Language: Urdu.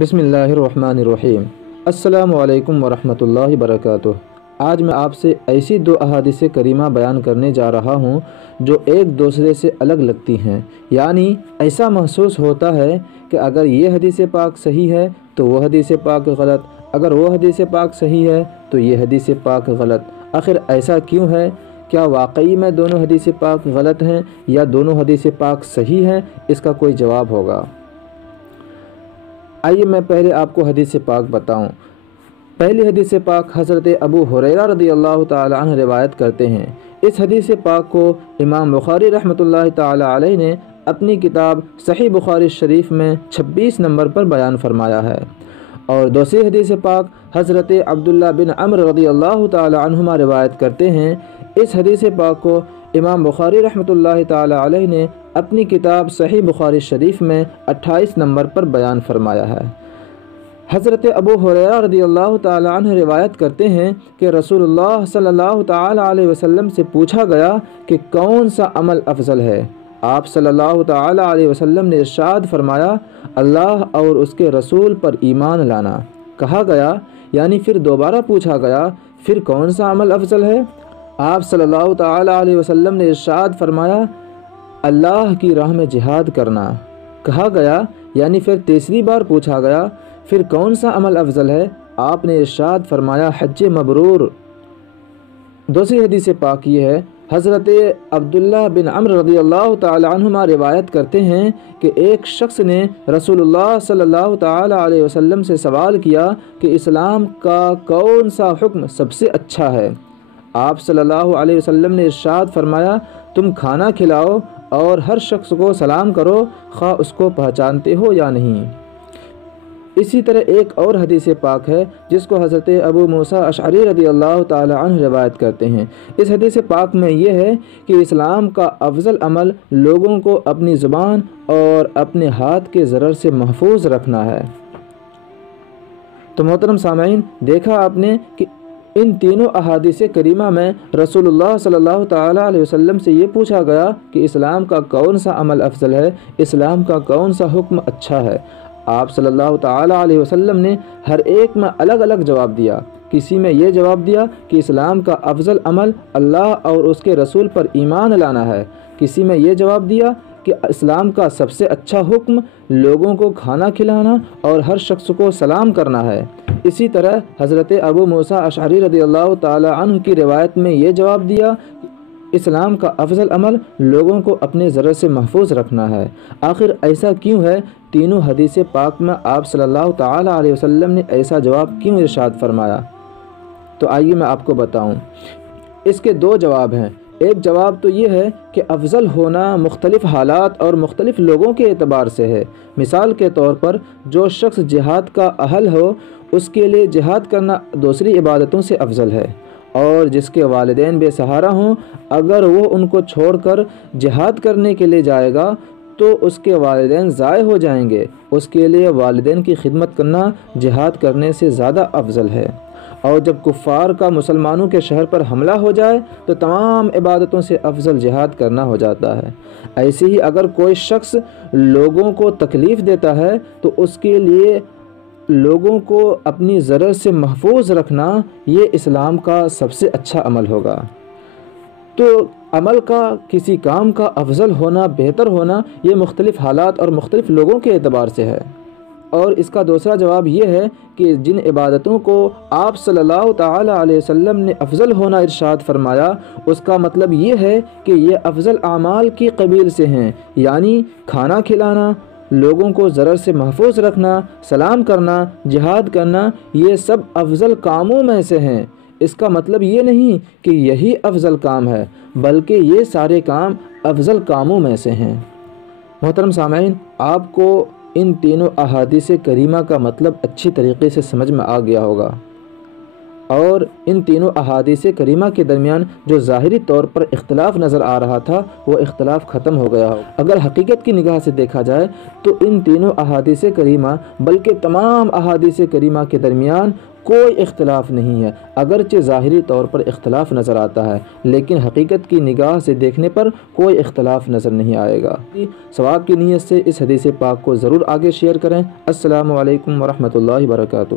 بسم اللہ الرحمن الرحیم۔ السلام علیکم ورحمۃ اللہ وبرکاتہ۔ آج میں آپ سے ایسی دو احادیث کریمہ بیان کرنے جا رہا ہوں جو ایک دوسرے سے الگ لگتی ہیں، یعنی ایسا محسوس ہوتا ہے کہ اگر یہ حدیث پاک صحیح ہے تو وہ حدیث پاک غلط، اگر وہ حدیث پاک صحیح ہے تو یہ حدیث پاک غلط۔ آخر ایسا کیوں ہے؟ کیا واقعی میں دونوں حدیث پاک غلط ہیں یا دونوں حدیث پاک صحیح ہیں؟ اس کا کوئی جواب ہوگا۔ آئیے میں پہلے آپ کو حدیث پاک بتاؤں۔ پہلی حدیث پاک حضرت ابو ہریرہ رضی اللہ تعالی عنہ روایت کرتے ہیں۔ اس حدیث پاک کو امام بخاری رحمۃ اللہ تعالی علیہ نے اپنی کتاب صحیح بخاری شریف میں 26 نمبر پر بیان فرمایا ہے، اور دوسری حدیث پاک حضرت عبداللہ بن عمرو رضی اللہ تعالی عنہما روایت کرتے ہیں۔ اس حدیث پاک کو امام بخاری رحمۃ اللہ تعالی علیہ نے اپنی کتاب صحیح بخاری شریف میں 28 نمبر پر بیان فرمایا ہے۔ حضرت ابو ہریرہ رضی اللہ تعالی عنہ روایت کرتے ہیں کہ رسول اللہ صلی اللہ تعالی علیہ وسلم سے پوچھا گیا کہ کون سا عمل افضل ہے؟ آپ صلی اللہ تعالی علیہ وسلم نے ارشاد فرمایا، اللہ اور اس کے رسول پر ایمان لانا۔ کہا گیا یعنی پھر دوبارہ پوچھا گیا، پھر کون سا عمل افضل ہے؟ آپ صلی اللہ تعالی علیہ وسلم نے ارشاد فرمایا، اللہ کی راہ میں جہاد کرنا۔ کہا گیا یعنی پھر تیسری بار پوچھا گیا، پھر کون سا عمل افضل ہے؟ آپ نے ارشاد فرمایا، حج مبرور۔ دوسری حدیث پاک یہ ہے، حضرت عبداللہ بن عمرو رضی اللہ تعالی عنہما روایت کرتے ہیں کہ ایک شخص نے رسول اللہ صلی اللہ تعالی علیہ وسلم سے سوال کیا کہ اسلام کا کون سا حکم سب سے اچھا ہے؟ آپ صلی اللہ علیہ وسلم نے ارشاد فرمایا، تم کھانا کھلاؤ اور ہر شخص کو سلام کرو، خواہ اس کو پہچانتے ہو یا نہیں۔ اسی طرح ایک اور حدیث پاک ہے جس کو حضرت ابو موسیٰ اشعری رضی اللہ تعالی عنہ روایت کرتے ہیں۔ اس حدیث پاک میں یہ ہے کہ اسلام کا افضل عمل لوگوں کو اپنی زبان اور اپنے ہاتھ کے ضرر سے محفوظ رکھنا ہے۔ تو محترم سامعین، دیکھا آپ نے کہ ان تینوں احادیث کریمہ میں رسول اللہ صلی اللہ تعالی علیہ وسلم سے یہ پوچھا گیا کہ اسلام کا کون سا عمل افضل ہے، اسلام کا کون سا حکم اچھا ہے۔ آپ صلی اللہ تعالی علیہ وسلم نے ہر ایک میں الگ الگ جواب دیا۔ کسی میں یہ جواب دیا کہ اسلام کا افضل عمل اللہ اور اس کے رسول پر ایمان لانا ہے۔ کسی میں یہ جواب دیا کہ اسلام کا سب سے اچھا حکم لوگوں کو کھانا کھلانا اور ہر شخص کو سلام کرنا ہے۔ اسی طرح حضرت ابو موسیٰ اشعری رضی اللہ تعالی عنہ کی روایت میں یہ جواب دیا کہ اسلام کا افضل عمل لوگوں کو اپنے ضرر سے محفوظ رکھنا ہے۔ آخر ایسا کیوں ہے؟ تینوں حدیث پاک میں آپ صلی اللہ تعالی علیہ وسلم نے ایسا جواب کیوں ارشاد فرمایا؟ تو آئیے میں آپ کو بتاؤں۔ اس کے دو جواب ہیں۔ ایک جواب تو یہ ہے کہ افضل ہونا مختلف حالات اور مختلف لوگوں کے اعتبار سے ہے۔ مثال کے طور پر جو شخص جہاد کا اہل ہو اس کے لیے جہاد کرنا دوسری عبادتوں سے افضل ہے، اور جس کے والدین بے سہارا ہوں اگر وہ ان کو چھوڑ کر جہاد کرنے کے لیے جائے گا تو اس کے والدین ضائع ہو جائیں گے۔ اس کے لیے والدین کی خدمت کرنا جہاد کرنے سے زیادہ افضل ہے۔ اور جب کفار کا مسلمانوں کے شہر پر حملہ ہو جائے تو تمام عبادتوں سے افضل جہاد کرنا ہو جاتا ہے۔ ایسے ہی اگر کوئی شخص لوگوں کو تکلیف دیتا ہے تو اس کے لیے لوگوں کو اپنی ضرر سے محفوظ رکھنا یہ اسلام کا سب سے اچھا عمل ہوگا۔ تو عمل کا کسی کام کا افضل ہونا، بہتر ہونا، یہ مختلف حالات اور مختلف لوگوں کے اعتبار سے ہے۔ اور اس کا دوسرا جواب یہ ہے کہ جن عبادتوں کو آپ صلی اللہ تعالی علیہ وسلم نے افضل ہونا ارشاد فرمایا اس کا مطلب یہ ہے کہ یہ افضل اعمال کی قبیل سے ہیں، یعنی کھانا کھلانا، لوگوں کو ضرر سے محفوظ رکھنا، سلام کرنا، جہاد کرنا، یہ سب افضل کاموں میں سے ہیں۔ اس کا مطلب یہ نہیں کہ یہی افضل کام ہے، بلکہ یہ سارے کام افضل کاموں میں سے ہیں۔ محترم سامعین، آپ کو ان تینوں احادیث کریمہ کا مطلب اچھی طریقے سے سمجھ میں آ گیا ہوگا۔ اور ان تینوں احادیث کریمہ کے درمیان جو ظاہری طور پر اختلاف نظر آ رہا تھا وہ اختلاف ختم ہو گیا ہو۔ اگر حقیقت کی نگاہ سے دیکھا جائے تو ان تینوں احادیث کریمہ بلکہ تمام احادیث کریمہ کے درمیان کوئی اختلاف نہیں ہے، اگرچہ ظاہری طور پر اختلاف نظر آتا ہے لیکن حقیقت کی نگاہ سے دیکھنے پر کوئی اختلاف نظر نہیں آئے گا۔ ثواب کی نیت سے اس حدیث پاک کو ضرور آگے شیئر کریں۔ السلام علیکم ورحمۃ اللہ وبرکاتہ۔